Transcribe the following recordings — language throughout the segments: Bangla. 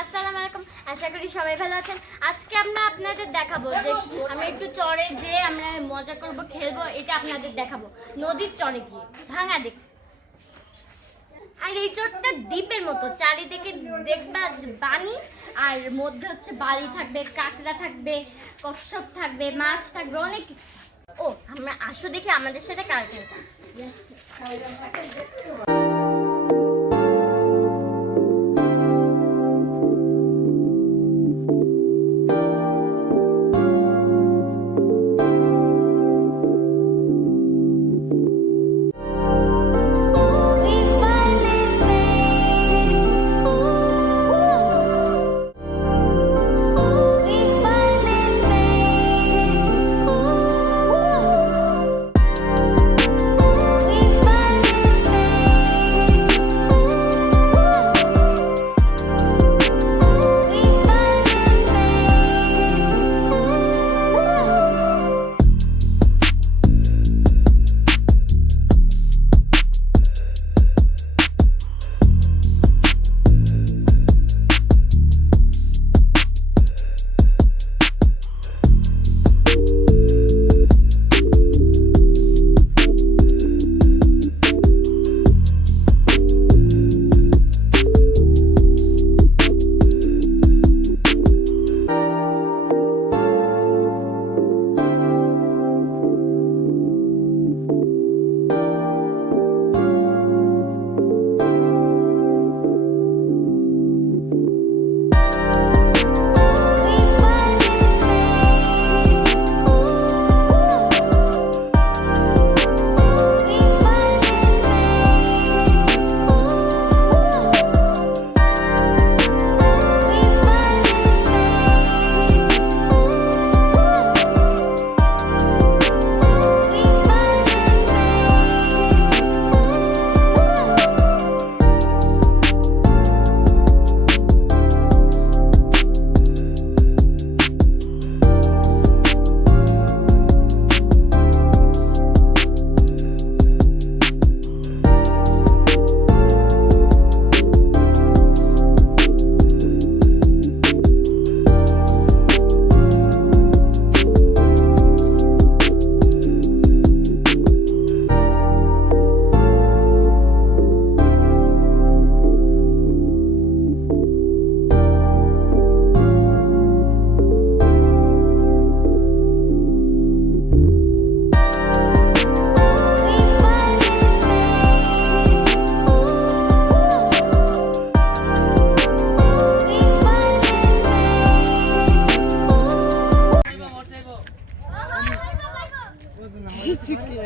আসসালামু আলাইকুম, আশা করি সবাই ভালো আছেন। আজকে আমরা আপনাদের দেখাবো যে আমরা একটু চরে যে আমরা মজা করব, খেলবো, এটা আপনাদের দেখাবো। নদীর চরে গিয়ে ভাঙা দেখ। আর এই চরটা দ্বীপের মতো, চারিদিকে দেখবা পানি আর মধ্যে হচ্ছে বালি থাকবে, কাঁকড়া থাকবে, কচ্ছপ থাকবে, মাছ থাকবে, অনেক কিছু। ও আমরা আসো দেখি আমাদের সাথে কার খেলতাম।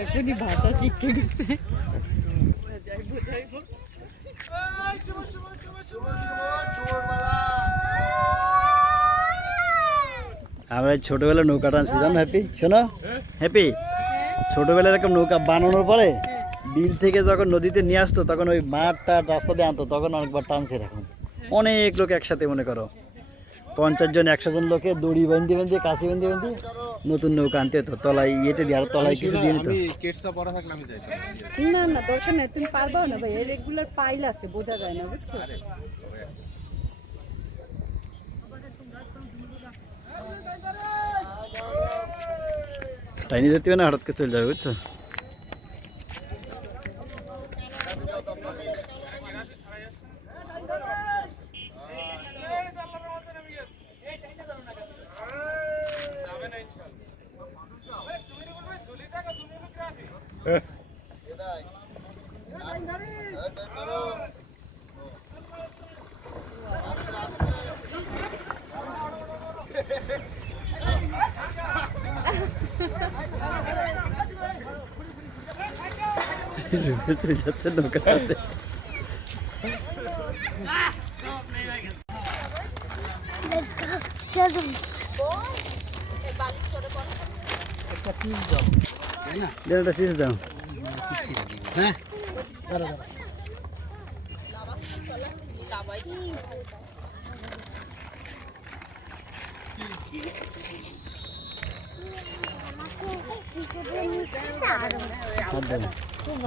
এখনই ভাষা শিখে গেছে। আমরা ছোটবেলা নৌকা টানছি জানো হ্যাপি, শোনো হ্যাপি, ছোটবেলায় এরকম নৌকা বানানোর পরে বিল থেকে যখন নদীতে নিয়ে আসতো তখন ওই মাঠটা রাস্তা দিয়ে আনতো, তখন অনেকবার টানছে। এরকম অনেক লোক একসাথে, মনে করো 50 জন 100 জন লোকে দড়ি বেঁধে বেঁধে কাশি বেঁধে বেঁধে নতুন নৌকা আনতে তো, তলায় ইয়েতে দিয়ে আর তলায় কিছু দিয়ে নিত। না না দর্শন নাই, তুমি পারবা না ভাই, রেগুলার পাইল আছে, বোঝা যায় না, বুঝছো? টাইনি যেতে না, হঠাৎ করে চলে যাবে, বুঝছো? চলে যাচ্ছে নৌকাতে। হ্যাঁ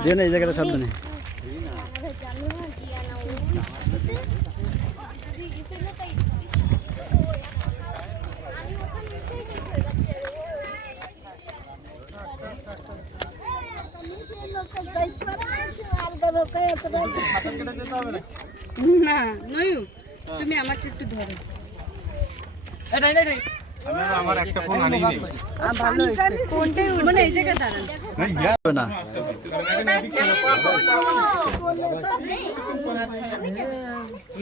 দিয়ে না এই জায়গাটা সাবধানে। না নয়ু তুমি আমাকে একটু ধরো আমার একটা ফোন আনি নেই ভালো হয়েছে কোনটাই মানে এই জায়গায় দাঁড়ান না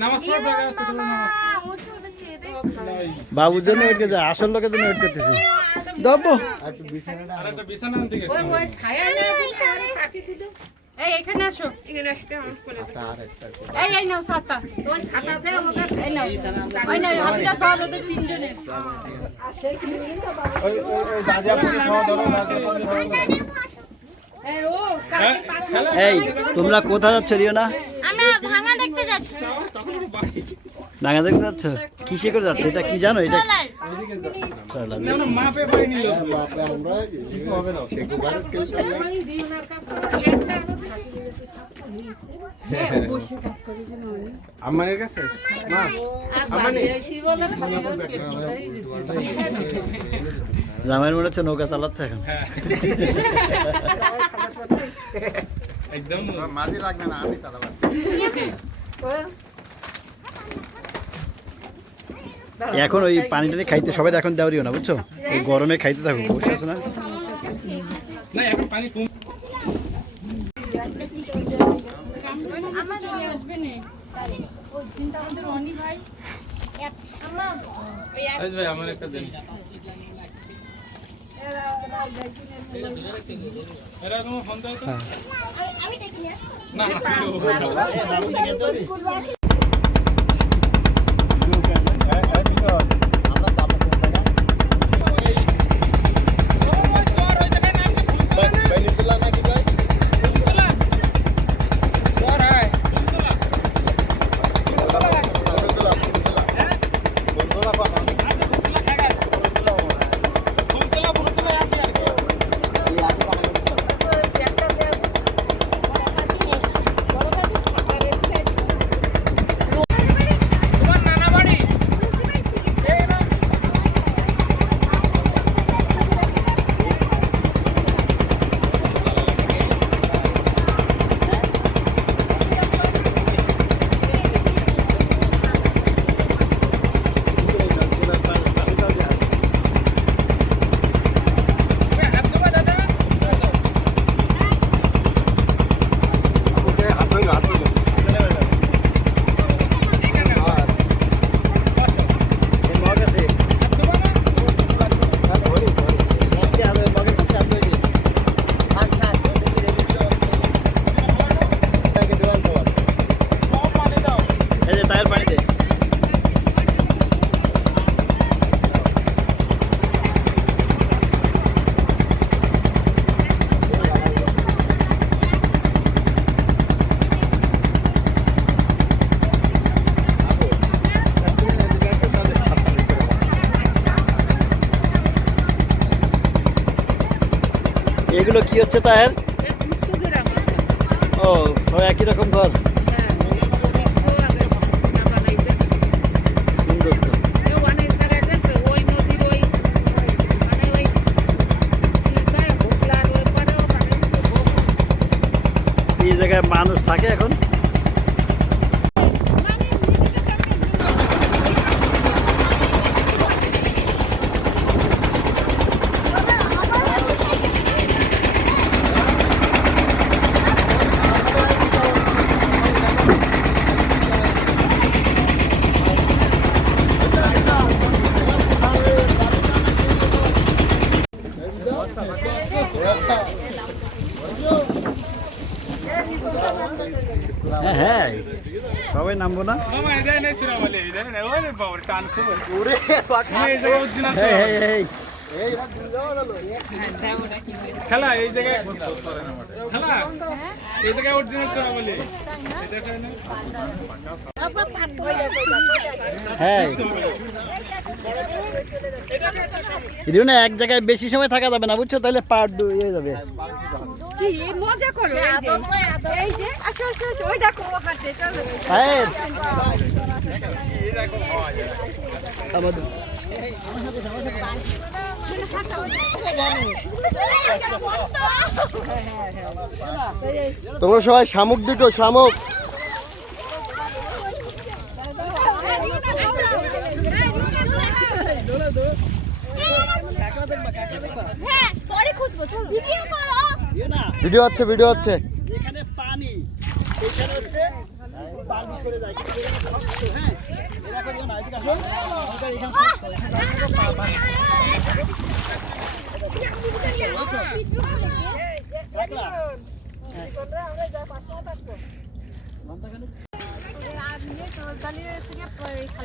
নামাজ পড়ার জায়গা আছে তো নামাজ বাবুর জন্য ওয়েট করতে আসল লোকের জন্য ওয়েট করতেছি দাবো আর একটা বিছানা আনতে গেছি এই এখানে আসো এখানে আসতে আমার কোলে এই নাও ছাতা ওই ছাতা দে আমাকে এই নাও ওই নাও হাতটা ধরো তো তিনজনে ওই দাদি আপনি সহ ধরো এই ও কাকে পাস এই তোমরা কোথায় যাচ্ছ রিও না আমরা ভাঙা দেখতে যাচ্ছি ডাঙ্গা দেখতে যাচ্ছ কিসে করে যাচ্ছ এটা কি জানো এটা ট্রলার চলো মাপে পাই নিল বসে কাজ করে যে নয় আমাদের কাছে না জামাইয়ের মনে হচ্ছে নৌকা চালাচ্ছে এখন একদম মাঝে লাগবে না আমি চালাবো এখন ওই পানি টানি খাইতে সবাই এখন দেওয়ারিও না বুঝছো এই গরমে খাইতে থাকো বসে আছে না না এখন পানি কম আমার আসবে না ওই দিনটা আমাদের অনি ভাই এই ভাই আমার একটা দেন এরা তোমার ফোন দাও তো আমি দেখি না এগুলো কি হচ্ছে তাহের ও ওই একই রকম ঘর সুন্দর তো এই জায়গায় মানুষ থাকে এখন হ্যাঁ হ্যাঁ সবাই নামবো না মামা এদাই নেই ছিল বলে এদাই নেই ওরে বাবা টান খুব ওরে এই জায়গা অরিজিনাল এই খেলা এই জায়গায় খেলা এই জায়গায় অরিজিনাল ছিল বলে এই জায়গায় না হ্যাঁ এদিকে না এক জায়গায় বেশি সময় থাকা যাবে না বুঝছো তাহলে পার্ট হয়ে যাবে কি মজা করো এই যে আসো আসো ওই দেখো হাতে চলো হ্যাঁ আমাদের তোমরা সবাই শামুক দিতো, শামুক। ভিডিও হচ্ছে, ভিডিও হচ্ছে। এখানে পানি, এখানে হচ্ছে পানি সরে যায়, কিন্তু এখানে শক্ত, হ্যাঁ এরকম না, এদিকে আসো, এখানে শক্ত,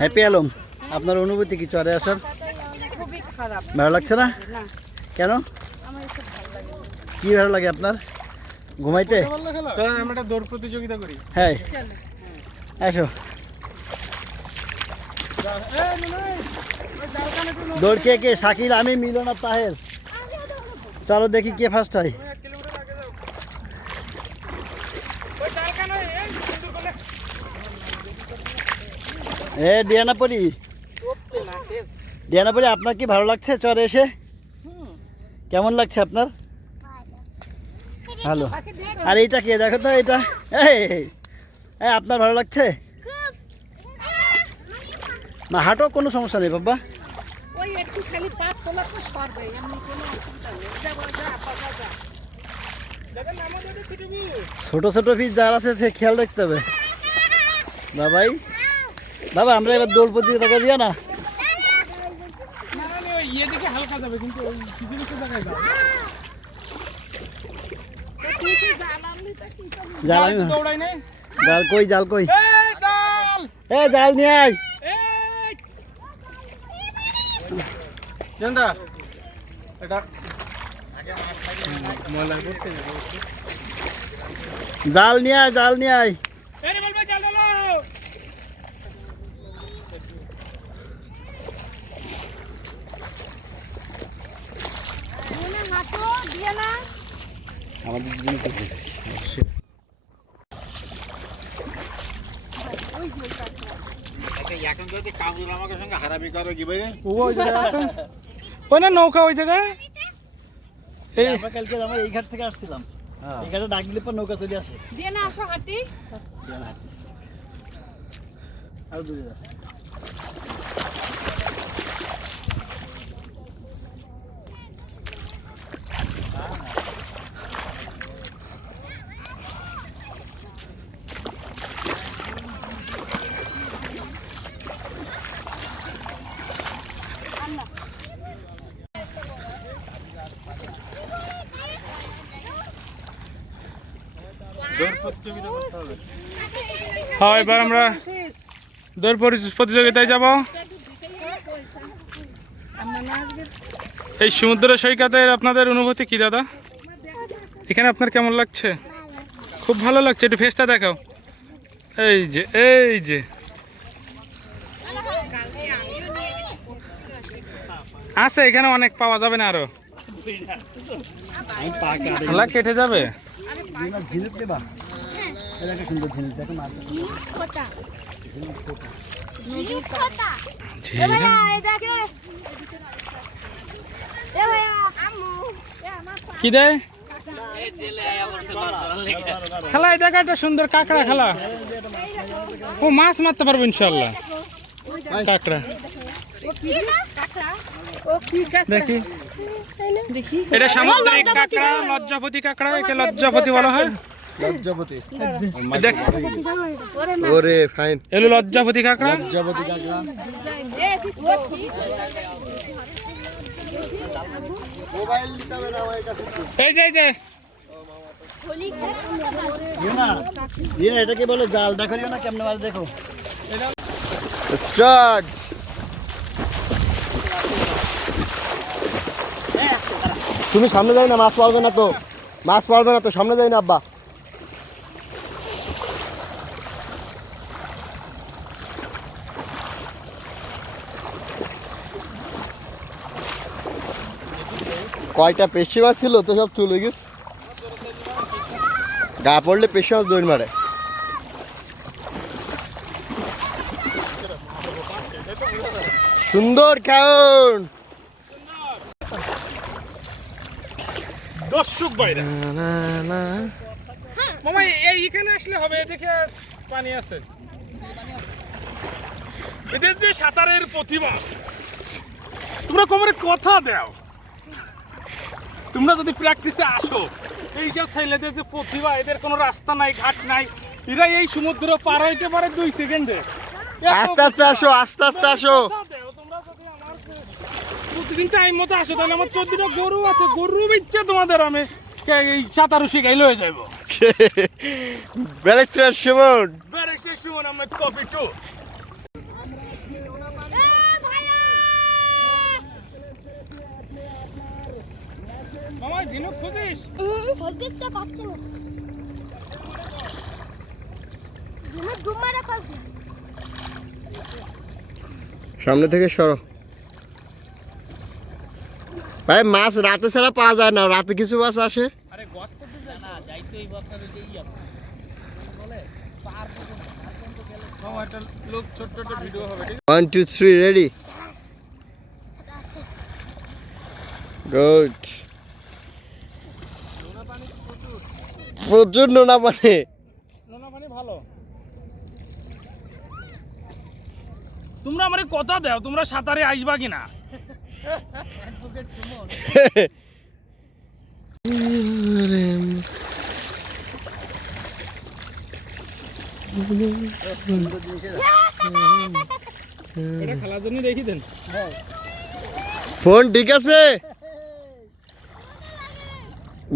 হ্যাপি আলম, আপনার অনুভূতি কি চরে আসার? খুবই খারাপ। ভালো লাগছে না? না, কেন? আমার খুব ভালো লাগে। কি ভালো লাগে আপনার? ঘুমাইতে? চল আমরা একটা দৌড় প্রতিযোগিতা করি। হ্যাঁ চলো। আসো, দৌড় কে কে? শাকিল, আমি, মিলন আর তাহের। চলো দেখি কে ফার্স্ট হয়। ডিয়ানাপুরি, ডিয়ানাপুরি, আপনার কি ভালো লাগছে চরে এসে? কেমন লাগছে আপনার? ভালো। আর এইটা কে দেখো তো, এটা এই আপনার ভালো লাগছে না? হাঁটো, কোনো সমস্যা নেই বাবা। ওই একটু খালি পা তোলা তো সরবে, এমনি কোনো অসুবিধা নেই। যা বাবা যা। ছোট ছোট পিস যার আছে সে খেয়াল রাখতে হবে বাবাই। বাবা আমরা এবার দৌড় প্রতিযোগিতা করি না? এদিকে হালকা যাবে, কিন্তু ওই কিছু কিছু জায়গায় যাবে। জাল আমি দৌড়াই নাই। জাল কই, জাল কই? এই চল, এ জাল নিয়ে আয়। এই জানদা এটা ময়লা করতে যাবে। জাল নিয়ে আয়, জাল নিয়ে আয়। এই বলবে চল চলো। আমাদের দুজনে করবে এখন যদি কামরুল আমাকে সঙ্গে হারাবি করো কি ভাই? ওই জায়গায় আছে, ওই না নৌকা ওই জায়গায়। এই আমরা কালকে আমরা এই ঘাট থেকে আসছিলাম, এই ঘাটে ডাক দিলে পর নৌকা চলে আসে। দিয়ে না আসো হাঁটি। আর দূরে যা। হ্যাঁ, এবার আমরা দৌড় প্রতিযোগিতায় যাব। এই সমুদ্র সৈকতের আপনাদের অনুভূতি কি দাদা? এখানে আপনার কেমন লাগছে? খুব ভালো লাগছে, একটু ফেসটা দেখাও। এই যে, এই যে আছে, এখানে অনেক পাওয়া যাবে না, আরো আমি পা কাটে খেলা কেটে যাবে। ঝিনুক দেবা? এটা একটা সুন্দর ঝিনুক, দেখো মাছ। কি দেয় খেলা? এই দেখা একটা সুন্দর কাঁকড়া খেলা। ও মাছ মারতে পারবো ইনশাল্লাহ। কাঁকড়া দেখি, এটা সামুদ্রিক কাঁকড়া, লজ্জাপতি কাঁকড়া, একে লজ্জাপতি বলা হয়। লজ্জাপতি। দেখ, ওরে ফাইন। এলো লজ্জাপতি কাঁকড়া। লজ্জাপতি কাঁকড়া। মোবাইল দিতে হবে না ওইটা। এই যে, এই যে এটাকে বলে জাল। দেখো না কেমন মাছ, দেখো। স্টার্ট। তুমি সামনে যাই না, মাছ পারবে না তো, মাছ পারবে না তো, সামনে যাই না আব্বা। কয়টা পেশি মাছ ছিল তো সব চলে গেছে, গা পড়লে পেশি মাছ দৌড় মারে। সুন্দর খাউন দর্শক বাইরে মামা এইখানে আসলে হবে, এদিকে পানি আছে। এদের যে সাঁতারের প্রতিভা, তোমরা কোমরে কথা দাও, তোমরা যদি প্র্যাকটিসে আসো, এইসব ছেলেদের যে প্রতিভা, এদের কোনো রাস্তা নাই, ঘাট নাই, এরা এই সমুদ্র পার হইতে পারে 2 সেকেন্ডে। আস্তে আস্তে আসো, আস্তে আস্তে আসো। তোমরা যদি আমার প্রতিদিন টাইম মতো আসো, তাহলে আমার 14টা গরু আছে, গরু ইচ্ছা তোমাদের আমি এই সাঁতারু শিখাইলে হয়ে যাবো। Barrister Suman, barrister Suman Ahmed copy 2। মামা ঝিনুক খুঁজিস? হলদিসটা পাচ্ছে না। ঝিনুক দুমারে খাচ্ছি। সামনে থেকে সরো ভাই। মাছ রাতে ছাড়া পাওয়া যায় না, রাতে কিছু মাছ আসে। আরে গত না যাইতোই আপনাদের যে ইয়া বলে পার পর্যন্ত গেলে মামা একটা লোক ছোট ছোট ভিডিও হবে, ঠিক 1 2 3 রেডি গুড। প্রচুর নোনা পানি। নোনা পানি ভালো। তোমরা আমারে কথা দাও, তোমরা সাঁতারে আসবা কিনা? এটা খেলার জন্য রেখে দেন। ফোন ঠিক আছে?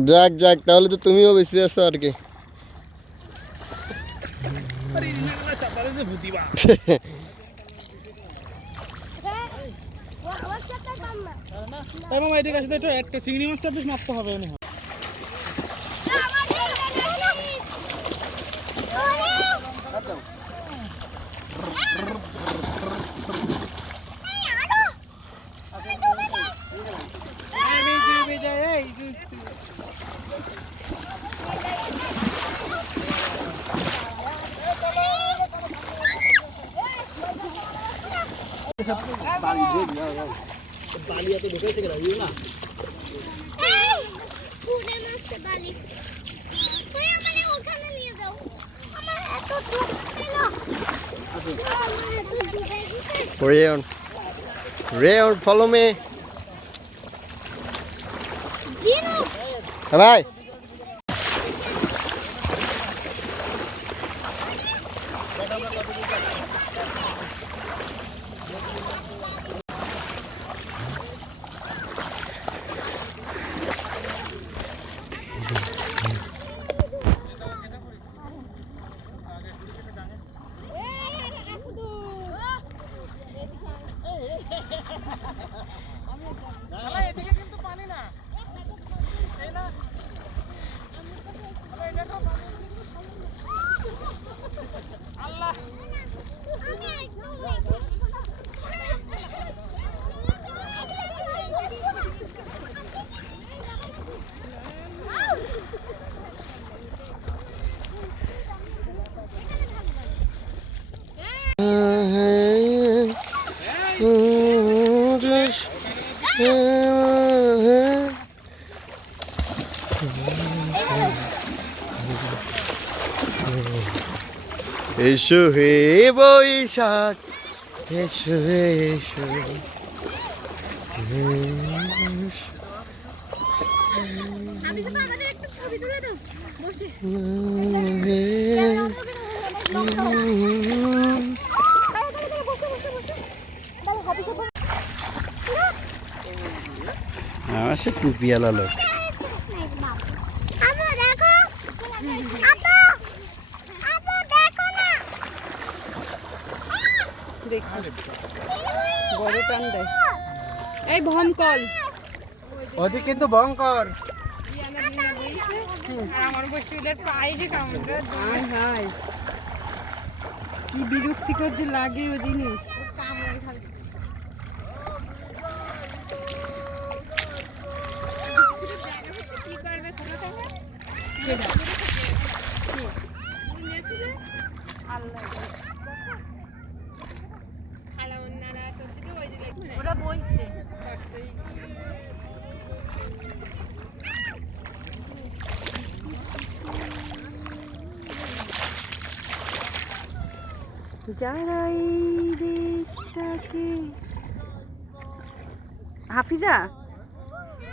যাক যাক, তাহলে তো তুমিও বেশি আসছো আর কি। আরে ইনাগুলা সাঁতারে যে ভূতিবা। তাই মামা এদিকে আসলে একটু একটা চিংড়ি মাছটা বেশ মারতে হবে না? Rayon, Rayon, follow me. Bye. এদিকে কিন্তু পানি না, এই না আল্লাহ। এসো হে বৈশাখ, এসো এসো। আমার সে টুপিওয়ালা লোক। বড় টান দেয়। এই ভমকল ওদিকে কিন্তু ভয়ঙ্কর। আমার বসে পায়ে কামড়া। হায় হায়, কি বিরক্তিকর যে লাগে ওই জিনিস। কি করবে ছোট থেকে? আল্লাহ খালা ওরা বইছে যারা এই দেশটাকে হাফিজা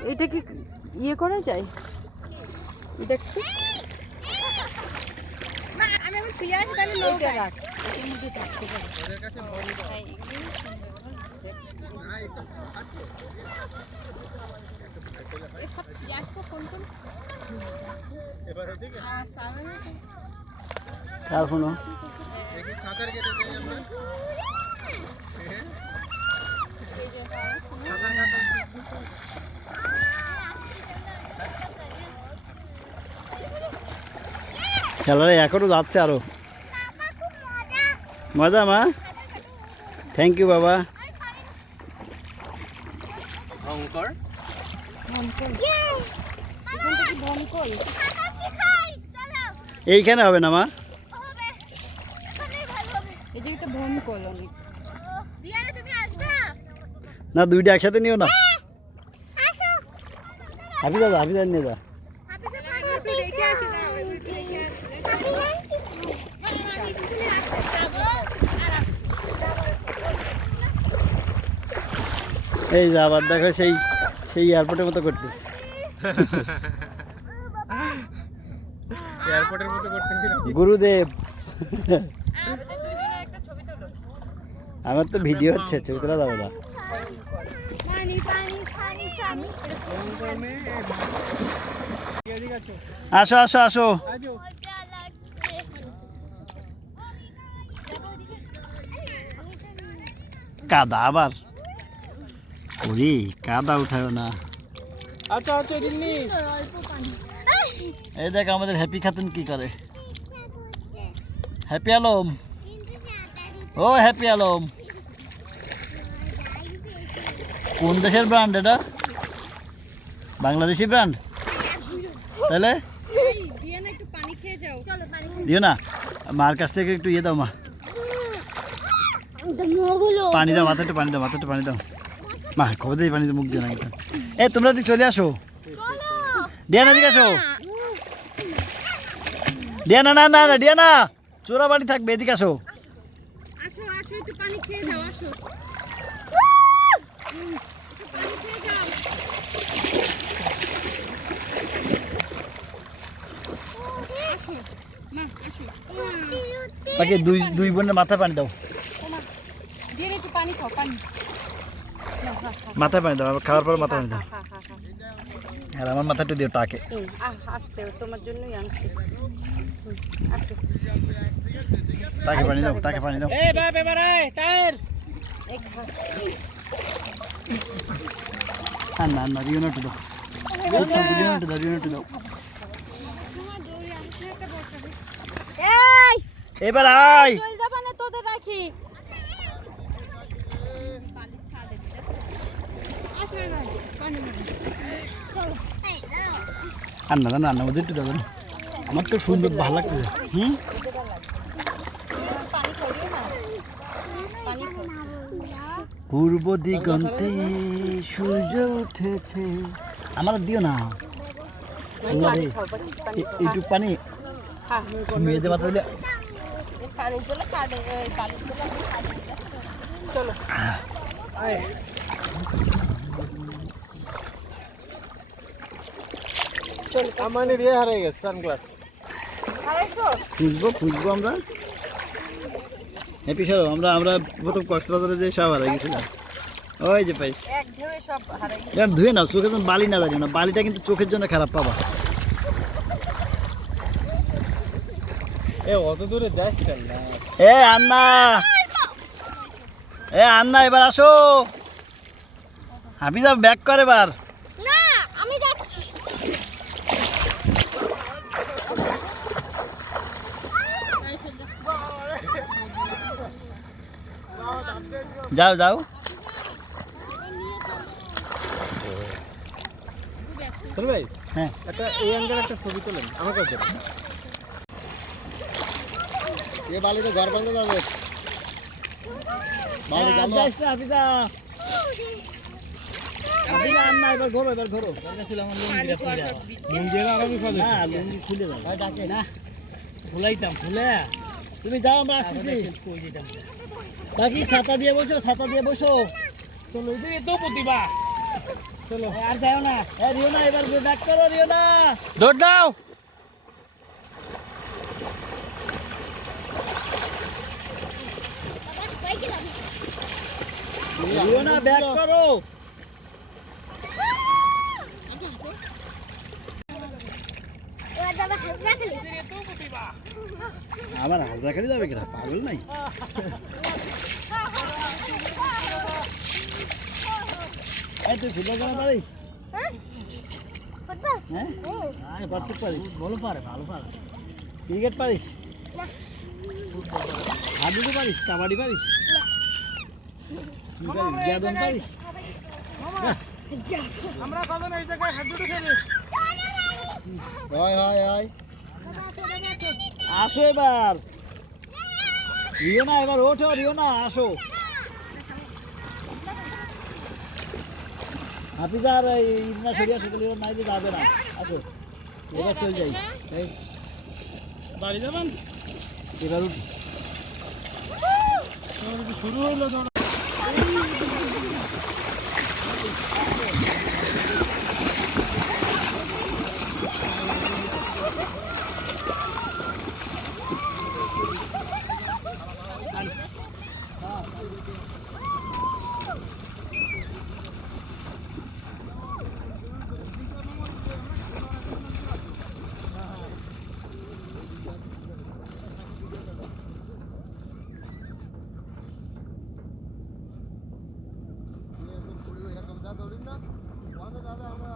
এটা কি ইয়ে করা যায় দেখতে আমি এখন ফিরে আসি তাহলে নৌকা রাখ এর মধ্যে থাকতে পারে ওদের কাছে বড় ভাই এগুলো এই সব আসবো কোন কোন এবার হচ্ছে কি সামনে কার ফোনো দেখি সাঁতার কেটে যাই আমরা খেলাটা এখনো যাচ্ছে আরো মজা মা থ্যাংক ইউ বাবা অঙ্কর এইখানে হবে না মা এই যে একটা ভূমিকল অনেক না দুইটা একসাথে নিও না হাফিজা যা হাফিজা নিয়ে যা এই যে আবার দেখো সেই সেই এয়ারপোর্টের মতো করতেছে এয়ারপোর্টের মতো করতেছি গুরুদেব আমার তো ভিডিও হচ্ছে ছবি তোলা যাবে না আসো আসো আসো কাদা আবার ওরে কাদা উঠায় না আচ্ছা আচ্ছা জিন্নি এই দেখ আমাদের হ্যাপি খাতুন কি করে হ্যাপি আলম ও হ্যাপি আলম কোন দেশের ব্র্যান্ড এটা বাংলাদেশি ব্র্যান্ড তাহলে দিও না মার কাছ থেকে একটু ইয়ে দাও মা পানি দাও মাথাটা পানি দাও মাথাটা পানি দাও মা খবর দিয়ে পানিতে মুখ দিয়ে না এটা এ তোমরা তুই চলে আসো ডিয়ানা দিকে আসো ডিয়ানা না না না ডিয়ানা চোরা বাড়ি থাকবে এদিকে আসো আসো আসো একটু পানি খেয়ে যাও আসো পানি খেয়ে যাও আসো মা আসো বাকি দুই দুই বোনের মাথায় পানি দাও দিয়ে একটু পানি খাও পানি মাথায় পানি দাও খাওয়ার পর মাথায় পানি দাও আর আমার মাথাটা দিও টাকে আসতে তোমার জন্যই আনছি টাকে পানি দাও টাকে পানি দাও এই বাপ এবার আয় টায়ার আর না না দিও না একটু দাও দিও না একটু দাও দিও না একটু দাও এই এবার আয় চল যাবা না তোদের রাখি আর না না না ওদের একটু দাও না আমার তো সুন্দর ভালো লাগছে হুম পূর্ব দিগন্তে সূর্য উঠেছে আমার দিও না আল্লাহ রে একটু পানি মেয়েদের মাথা দিলে চলো আমানে দিয়ে হারিয়ে গেছে সানগ্লাস খুঁজবো খুঁজবো আমরা হ্যাপি সব আমরা আমরা প্রথম কক্সবাজারে যে সব হারাই গেছিলাম ওই যে পাইছি এক ঢেউয়ে সব হারাই এটা ধুয়ে নাও চোখের জন্য বালি না দাঁড়িয়ে না বালিটা কিন্তু চোখের জন্য খারাপ পাবা এ অত দূরে দেখছেন না এ আন্না আন্না এবার আসো হাফিজা ব্যাক করে এবার না আমি যাচ্ছি যাও যাও চল ভাই হ্যাঁ একটা এই অ্যাঙ্গেল একটা ছবি তোলেন আমার কাছে এ বালিতে ঘর বাঁধতে যাবে বালি গেল হাফিজা আর না, এবার ঘোরো, এবার ঘোরো। হ্যাঁ, লুঙ্গি খুলে দাও। তুমি যাও, আমরা আসতেছি। বাকি ছাতা দিয়ে বসো, ছাতা দিয়ে বসো। চলো এদের এত প্রতিভা। চলো আর যাও না। রিওনা, এবার ব্যাক করো রিওনা। দৌড় দাও। রিওনা ব্যাক করো। এদের এত প্রতিভা। আমার হাজারখানি যাবে কিনা, পাগল নাই? এই তুই ফুটবল খেলা পারিস? হ্যাঁ, পারতে পারিস? ভালো পারে, ভালো পারে। ক্রিকেট পারিস? হাডুডু পারিস? কাবাডি পারিস? কি পারিস? গ্যাদন পারিস? আমরা কজন এই জায়গায় হাডুডু খেলি? হয় হয় হয় আসো এবার। রিওনা এবার ওঠো, রিওনা আসো। হাফিজার ইন্না সরিয়া সকল নাইলে যাবে না, আসো এবার চল যাই। এই, বাড়ি যাবেন? এবার উঠি। শুরু হইলো তো। এরকম যা দৌড়িন না, ওখানে যাবে আমরা